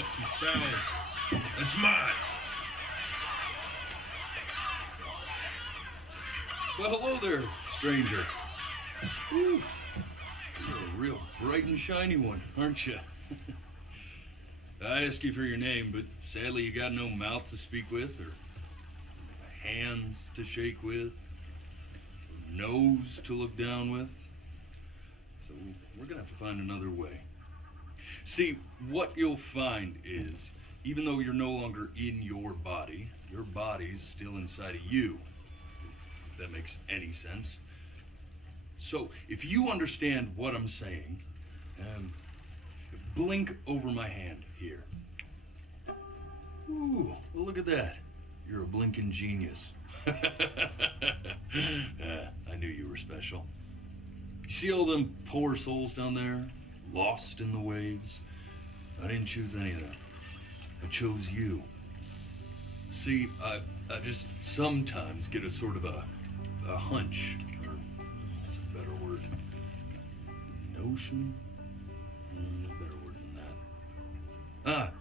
up some fouls. That's mine. Well, hello there, stranger. Ooh, you're a real bright and shiny one, aren't you? I asked you for your name, but sadly you got no mouth to speak with, or hands to shake with, or nose to look down with. So we're gonna have to find another way. See, what you'll find is, even though you're no longer in your body's still inside of you. If that makes any sense. So, if you understand what I'm saying, blink over my hand here. Ooh, well, look at that. You're a blinking genius. I knew you were special. You see all them poor souls down there, lost in the waves? I didn't choose any of them. I chose you. See, I just sometimes get a sort of a hunch, or what's a better word? Notion? No better word than that.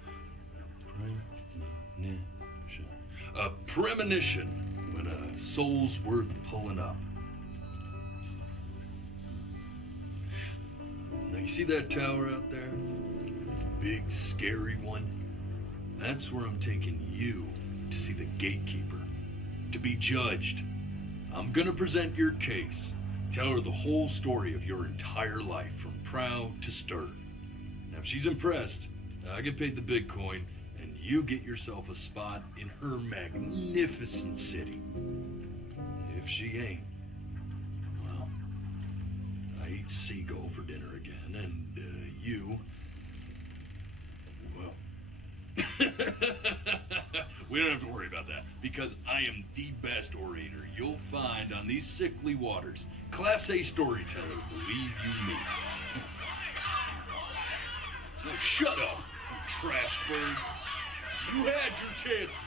Premonition. A premonition when a soul's worth pulling up. Now you see that tower out there? Big, scary one? That's where I'm taking you to see the gatekeeper, to be judged. I'm gonna present your case, tell her the whole story of your entire life, from prow to stern. Now if she's impressed, I get paid the big coin, and you get yourself a spot in her magnificent city. If she ain't, well, I eat seagull for dinner again, and you, well, we don't have to worry about that, because I am the best orator you'll find on these sickly waters. Class A storyteller, believe you me. Oh, shut up, you trash birds. You had your chances.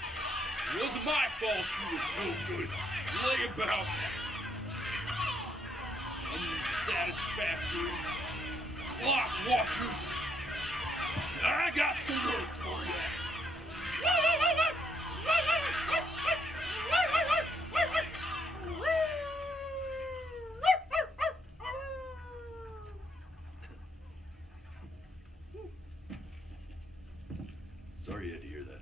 It wasn't my fault you were no good. Layabouts. Unsatisfactory. Clock watchers. I got some words for you. Sorry you had to hear that.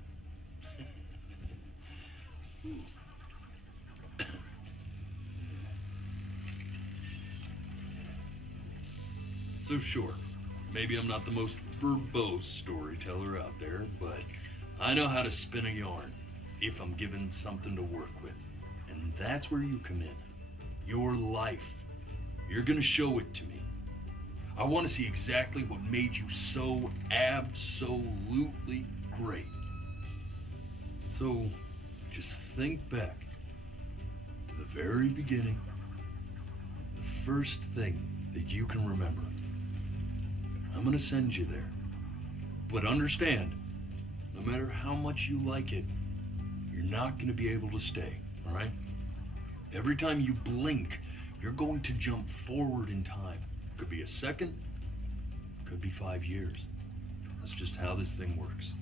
So sure, maybe I'm not the most verbose storyteller out there, but I know how to spin a yarn if I'm given something to work with. And that's where you come in. Your life. You're gonna show it to me. I want to see exactly what made you so absolutely great. So just think back to the very beginning, the first thing that you can remember. I'm gonna send you there. But understand, no matter how much you like it, you're not gonna be able to stay, all right? Every time you blink, you're going to jump forward in time. Could be a second, could be 5 years. That's just how this thing works.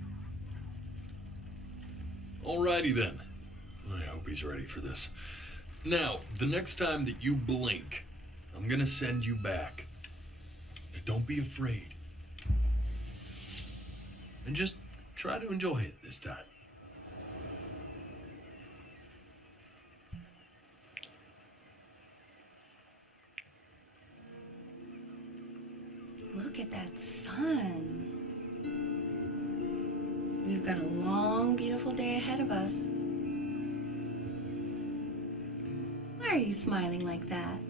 Alrighty then. I hope he's ready for this. Now, the next time that you blink, I'm gonna send you back. Now, don't be afraid. And just try to enjoy it this time. Look at that sun. We've got a long, beautiful day ahead of us. Why are you smiling like that?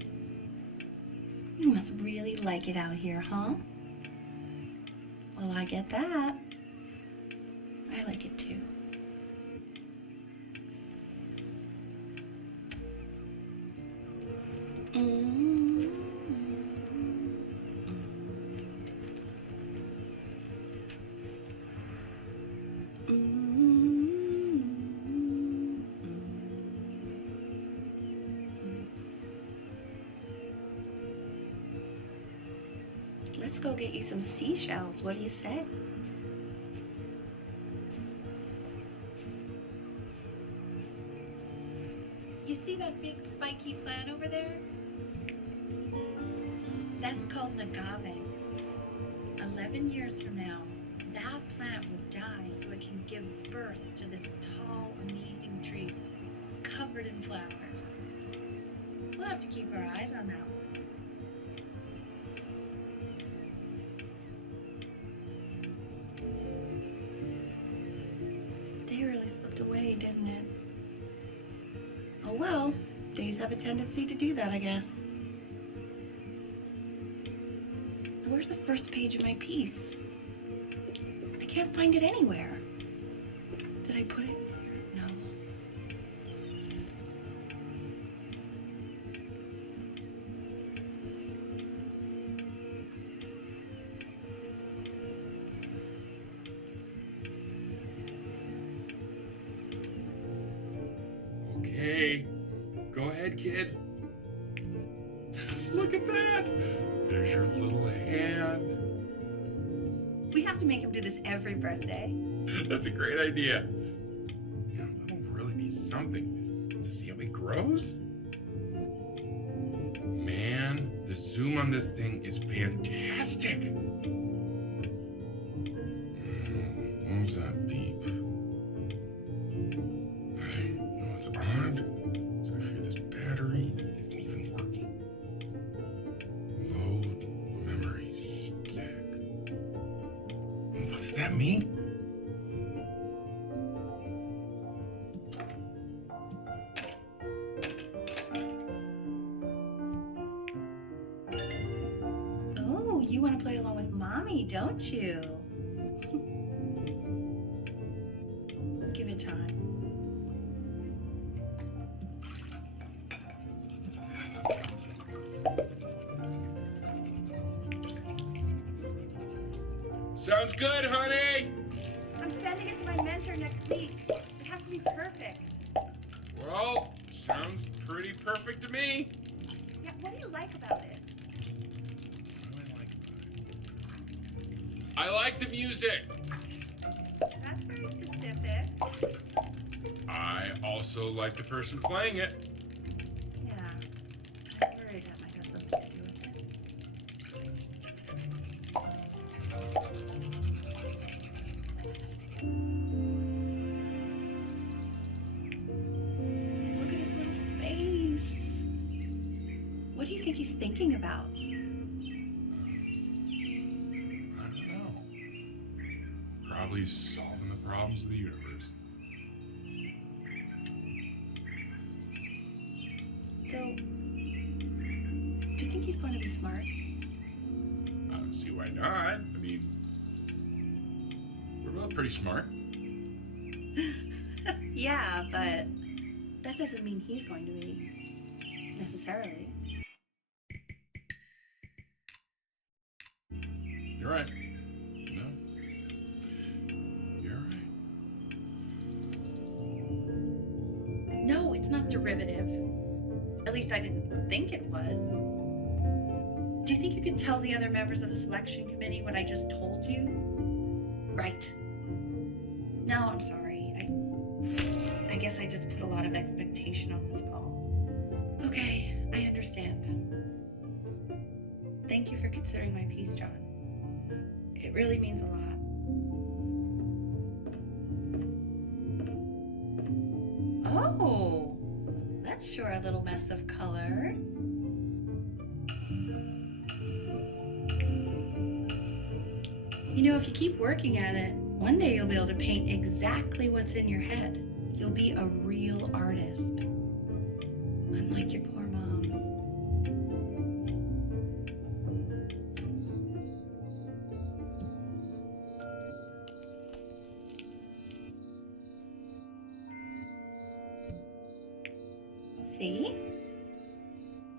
You must really like it out here, huh? Well, I get that. I like it too. Let's go get you some seashells. What do you say? You see that big spiky plant over there? That's called an agave. 11 years from now, that plant will die so it can give birth to this tall, amazing tree covered in flowers. We'll have to keep our eyes on that one. The day really slipped away, didn't it? Oh well, days have a tendency to do that, I guess. Now, where's the first page of my piece? I can't find it anywhere. Did I put it here? No. Okay, go ahead, kid. Look at that. There's your little hand. We have to make him do this every birthday. That's a great idea. Yeah, that'll really be something to see how he grows. Man, the zoom on this thing is fantastic. What was that beep? No, it's odd. So I figure this battery isn't even working. Load memory stick. What does that mean? Oh, you want to play along with Mommy, don't you? Give it time. Sounds good, honey. I'm sending it to my mentor next week. It has to be perfect. Well, sounds pretty perfect to me. Yeah, what do you like about it? I like the music. That's very specific. I also like the person playing it. Yeah. I'm worried that might have something to do with it. Look at his little face. What do you think he's thinking about? I don't know. Probably solving the problems of the universe. So, do you think he's going to be smart? I don't see why not. I mean, we're both pretty smart. Yeah, but that doesn't mean he's going to be, necessarily. You're right. No. You're right. No, it's not derivative. At least I didn't think it was. Do you think you could tell the other members of the selection committee what I just told you? Right. No, I'm sorry. I guess I just put a lot of expectation on this call. Okay, I understand. Thank you for considering my piece, John. It really means a lot. Oh, that's sure a little mess of color. You know, if you keep working at it, one day you'll be able to paint exactly what's in your head. You'll be a real artist. Unlike your poor mom. See?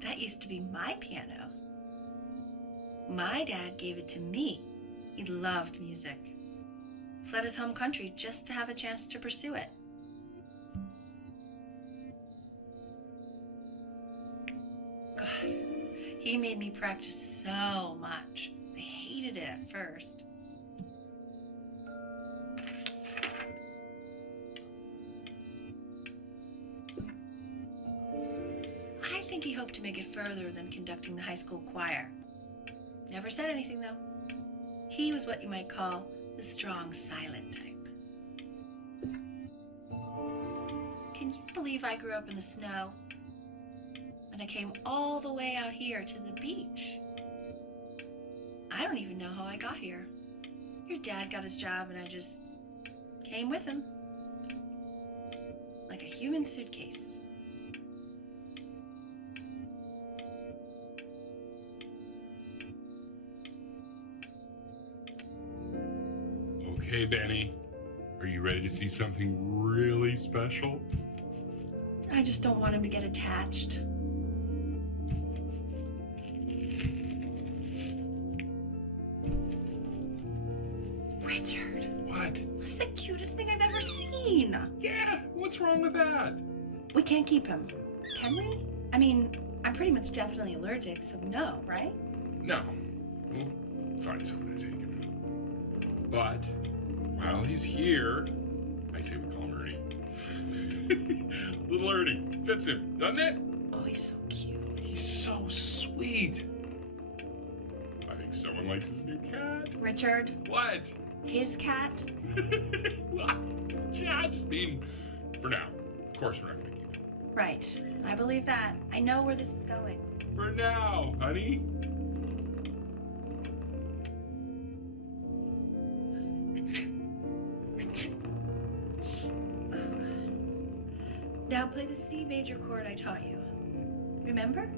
That used to be my piano. My dad gave it to me. He loved music. Fled his home country just to have a chance to pursue it. God, he made me practice so much. I hated it at first. think he hoped to make it further than conducting the high school choir. Never said anything, though. He was what you might call the strong, silent type. Can you believe I grew up in the snow? And I came all the way out here to the beach. I don't even know how I got here. Your dad got his job and I just came with him. Like a human suitcase. Okay, Benny. Are you ready to see something really special? I just don't want him to get attached. Richard. What? That's the cutest thing I've ever seen. Yeah, what's wrong with that? We can't keep him, can we? I mean, I'm pretty much definitely allergic, so no, right? No. We'll find someone to take him. But while he's here, I say we call him Ernie. Little Ernie. Fits him, doesn't it? Oh, he's so cute. He's so sweet. I think someone likes his new cat. Richard, What? his cat? Well, yeah, I just mean, for now. Of course we're not going to keep him. Right. I believe that. I know where this is going. For now, honey. Now play the C major chord I taught you. Remember?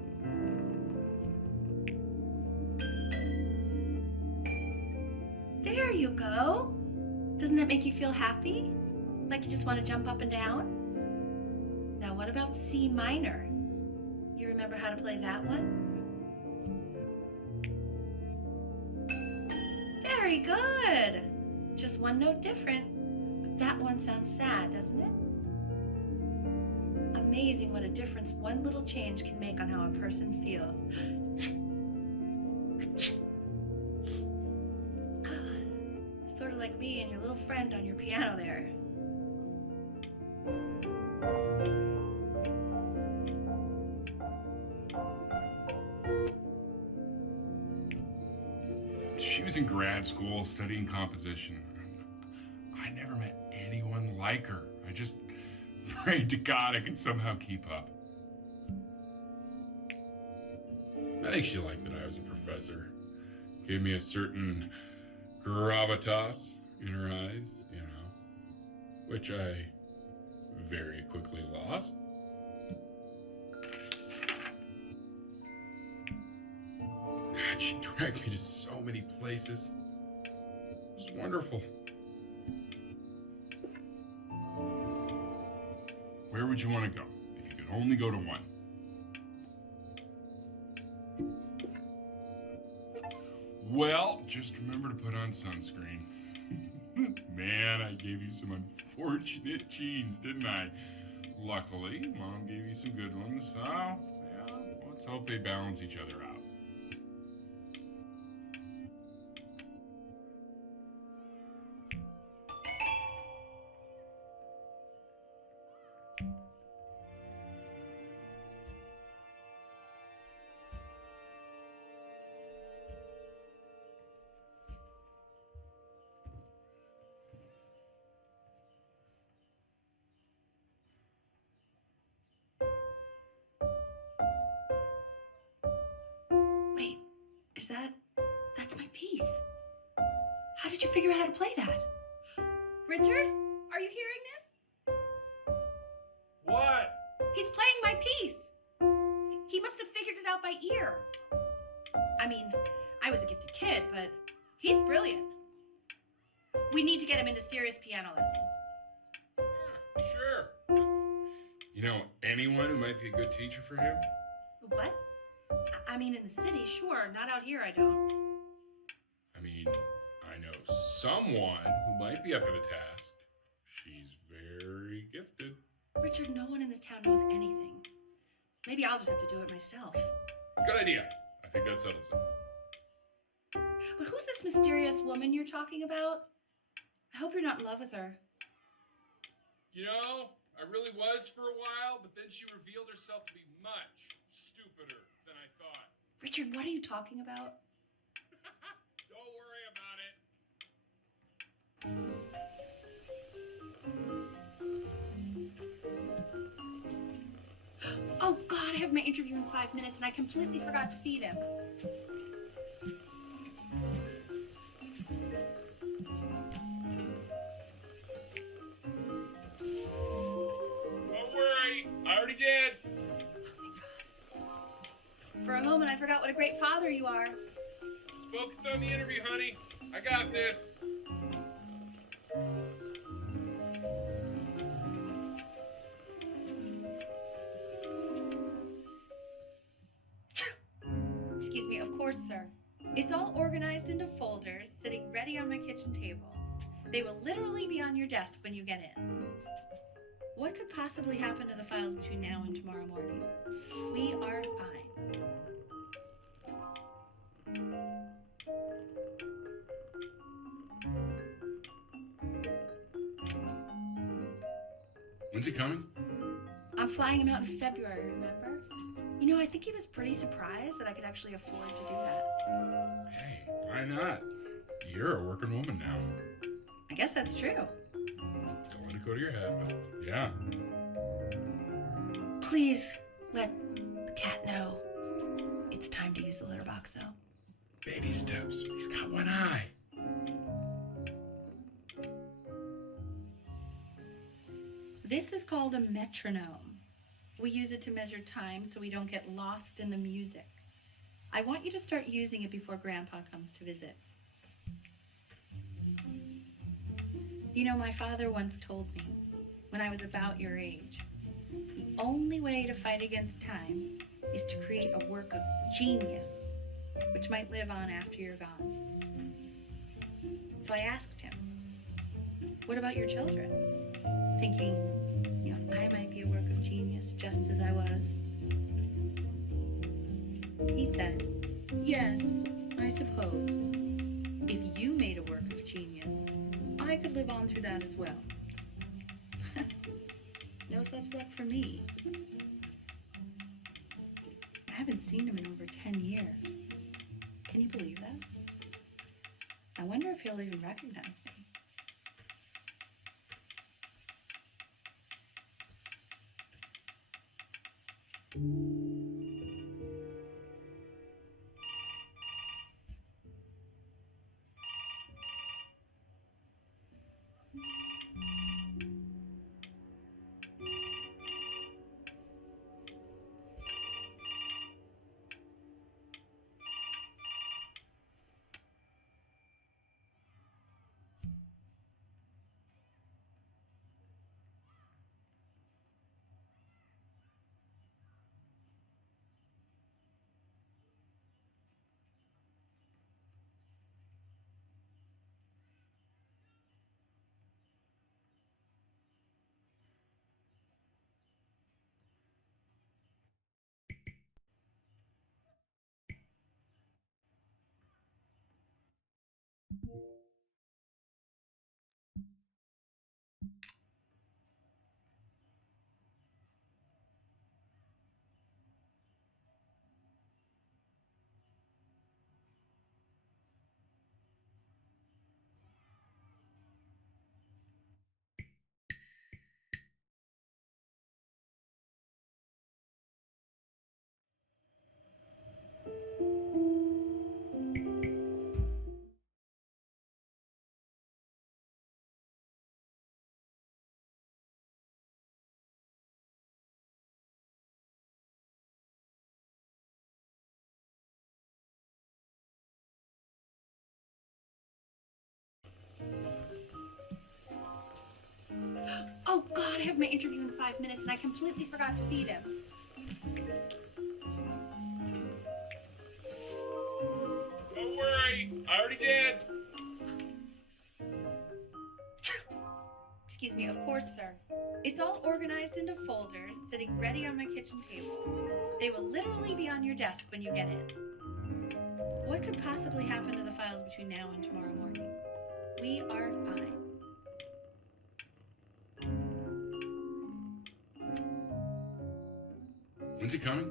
There you go. Doesn't that make you feel happy? Like you just want to jump up and down? Now what about C minor? You remember how to play that one? Very good. Just one note different. But that one sounds sad, doesn't it? Amazing what a difference one little change can make on how a person feels. Sort of like me and your little friend on your piano there. She was in grad school studying composition. I never met anyone like her. I just prayed to God I could somehow keep up. I think she liked that I was a professor. Gave me a certain gravitas in her eyes, you know, which I very quickly lost. God, she dragged me to so many places. It was wonderful. Where would you want to go if you could only go to one? Well, just remember to put on sunscreen. Man, I gave you some unfortunate genes, didn't I? Luckily, Mom gave you some good ones, so yeah, let's hope they balance each other out. Wait, that's my piece. How did you figure out how to play that? Richard, are you hearing this? What? He's playing my piece. He must have figured it out by ear. I mean, I was a gifted kid, but he's brilliant. We need to get him into serious piano lessons. Sure. You know anyone who might be a good teacher for him? What? I mean, in the city, sure. Not out here, I don't. I mean, I know someone who might be up to the task. She's very gifted. Richard, no one in this town knows anything. Maybe I'll just have to do it myself. Good idea. I think that settles it. But who's this mysterious woman you're talking about? I hope you're not in love with her. You know, I really was for a while, but then she revealed herself to be much stupider than I thought. Richard, what are you talking about? Don't worry about it. Oh God, I have my interview in 5 minutes and I completely forgot to feed him. Don't worry, I already did. For a moment, I forgot what a great father you are. Focus on the interview, honey. I got this. Excuse me, of course, sir. It's all organized into folders, sitting ready on my kitchen table. They will literally be on your desk when you get in. What could possibly happen to the files between now and tomorrow morning? We are fine. When's he coming? I'm flying him out in February, remember? You know, I think he was pretty surprised that I could actually afford to do that. Hey, why not? You're a working woman now. I guess that's true. Don't let it go to your head, but yeah. Please let the cat know. It's time to use the litter box, though. Baby steps. He's got one eye. This is called a metronome. We use it to measure time so we don't get lost in the music. I want you to start using it before Grandpa comes to visit. You know, my father once told me, when I was about your age, the only way to fight against time is to create a work of genius, which might live on after you're gone. So I asked him, what about your children? Thinking, you know, I might be a work of genius just as I was. He said, yes, I suppose. If you made a work of genius, I could live on through that as well. No such luck for me. I haven't seen him in over 10 years. Can you believe that? I wonder if he'll even recognize me. Oh God, I have my interview in 5 minutes and I completely forgot to feed him. Don't worry, I already did. Excuse me, of course, sir. It's all organized into folders, sitting ready on my kitchen table. They will literally be on your desk when you get in. What could possibly happen to the files between now and tomorrow morning? We are fine. When's he coming?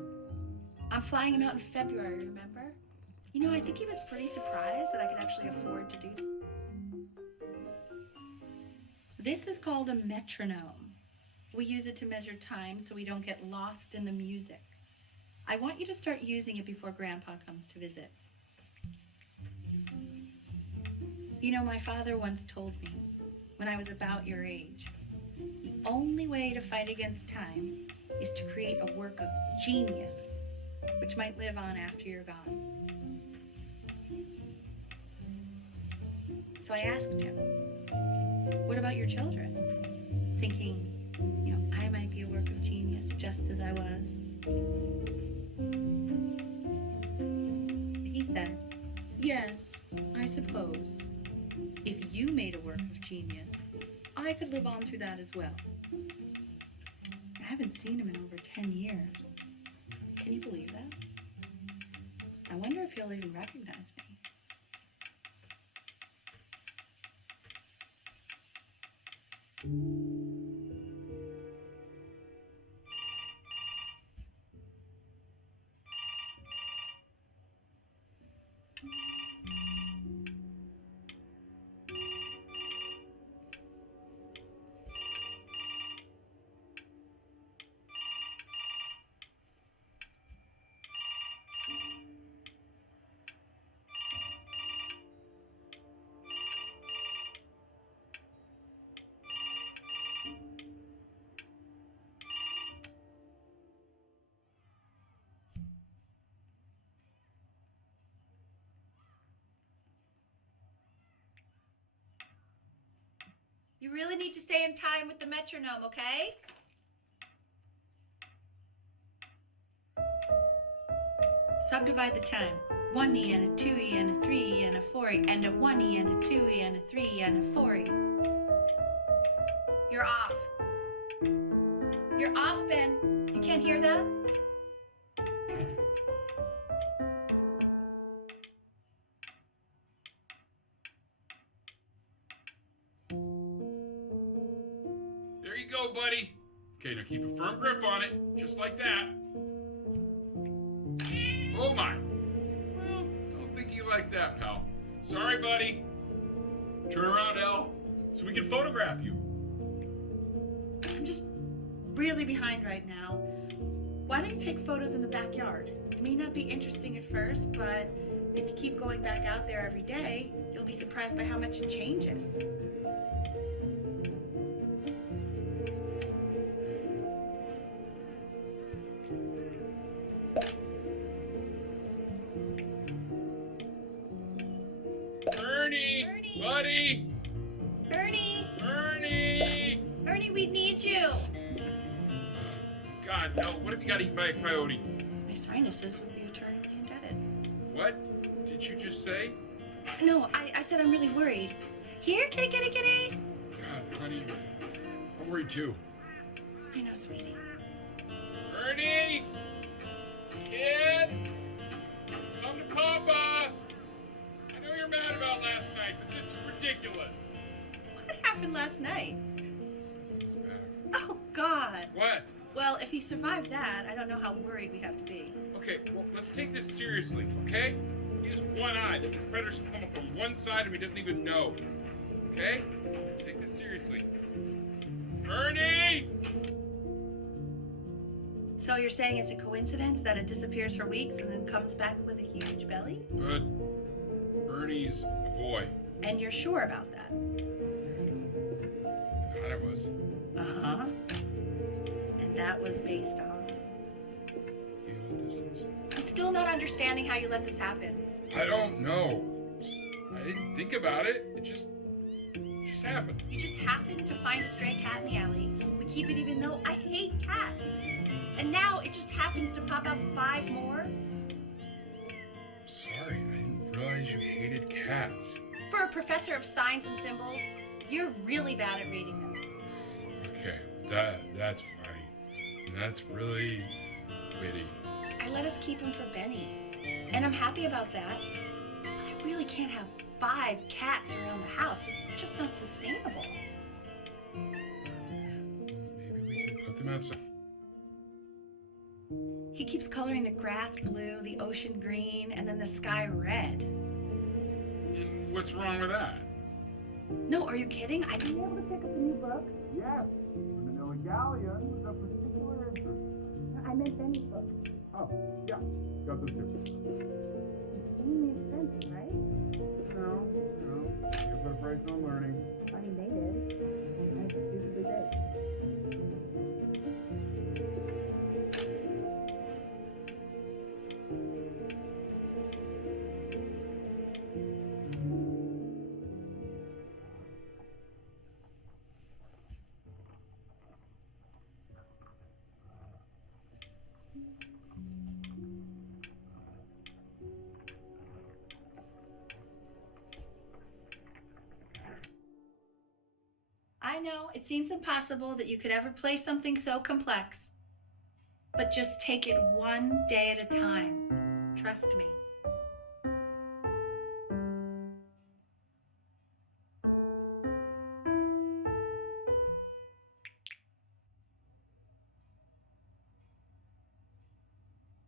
I'm flying him out in February, remember? You know, I think he was pretty surprised that I could actually afford to do. This is called a metronome. We use it to measure time so we don't get lost in the music. I want you to start using it before Grandpa comes to visit. You know, my father once told me, when I was about your age, the only way to fight against time is to create a work of genius, which might live on after you're gone. So I asked him, what about your children? Thinking, you know, I might be a work of genius just as I was. He said, yes, I suppose. If you made a work of genius, I could live on through that as well. I haven't seen him in over 10 years. Can you believe that? I wonder if he'll even recognize me. You really need to stay in time with the metronome, okay? Subdivide the time. 1E and a 2E and a 3E and a 4E and a 1E and a 2E and a 3E and a 4E. You're off. You're off, Ben. You can't hear that? There you go, buddy. Okay, now keep a firm grip on it, just like that. Oh my. Well, don't think you like that, pal. Sorry, buddy. Turn around, Elle, so we can photograph you. I'm just really behind right now. Why don't you take photos in the backyard? It may not be interesting at first, but if you keep going back out there every day, you'll be surprised by how much it changes. Ernie! Buddy! Ernie! Ernie! Ernie, we need you! God, no. What if you got eaten by a coyote? My sinuses would be eternally indebted. What did you just say? No, I said I'm really worried. Here, kitty, kitty, kitty! God, honey, I'm worried too. I know, sweetie. Ernie! Kid! Come to Papa! I know you're mad about last night, but this is ridiculous. What happened last night? He's back. Oh, God. What? Well, if he survived that, I don't know how worried we have to be. Okay, well, let's take this seriously, okay? He has one eye. The predators can come up from one side of him he doesn't even know. Okay? Let's take this seriously. Ernie! So you're saying it's a coincidence that it disappears for weeks and then comes back with a huge belly? But Ernie's a boy. And you're sure about that? I thought it was. Uh-huh. And that was based on? Feel distance. I'm still not understanding how you let this happen. I don't know. I didn't think about it. It just happened. You just happened to find a stray cat in the alley. We keep it even though I hate cats. And now it just happens to pop out 5 more? Sorry, I didn't realize you hated cats. For a professor of signs and symbols, you're really bad at reading them. Okay, that's funny. That's really witty. I let us keep him for Benny. And I'm happy about that. But I really can't have 5 cats around the house. It's just not sustainable. Maybe we can put them outside. He keeps coloring the grass blue, the ocean green, and then the sky red. And what's wrong with that? No, are you kidding? I've been able to pick up a new book. Yes, the Manila Galleon was of particular interest. I meant Benny's book. Oh, yeah, got those too. Insanely expensive, right? No, you put a price on learning. I mean, they did. I stupidly did. I know, it seems impossible that you could ever play something so complex. But just take it one day at a time. Trust me.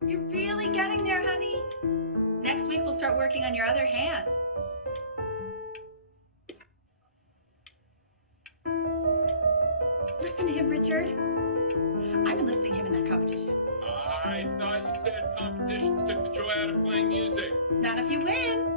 You're really getting there, honey. Next week we'll start working on your other hand. Listen to him, Richard. I'm enlisting him in that competition. I thought you said competitions took the joy out of playing music. Not if you win.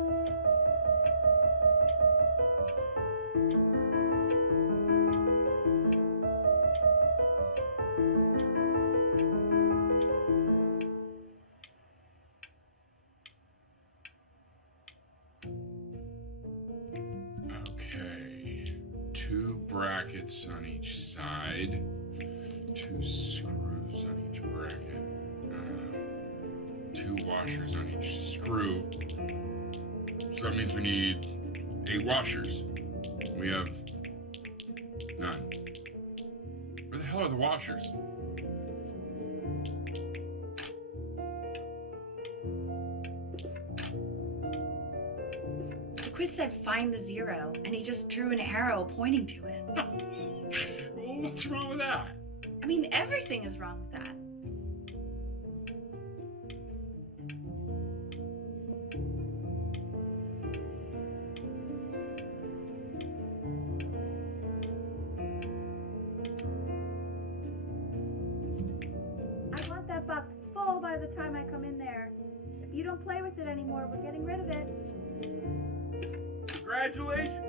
Okay, 2 brackets on each side, 2 screws on each bracket, 2 washers on each screw. So that means we need 8 washers. We have none. Where the hell are the washers? The quiz said find the 0, and he just drew an arrow pointing to it. Well, what's wrong with that? I mean, everything is wrong with that. I want that box full by the time I come in there. If you don't play with it anymore, we're getting rid of it. Congratulations!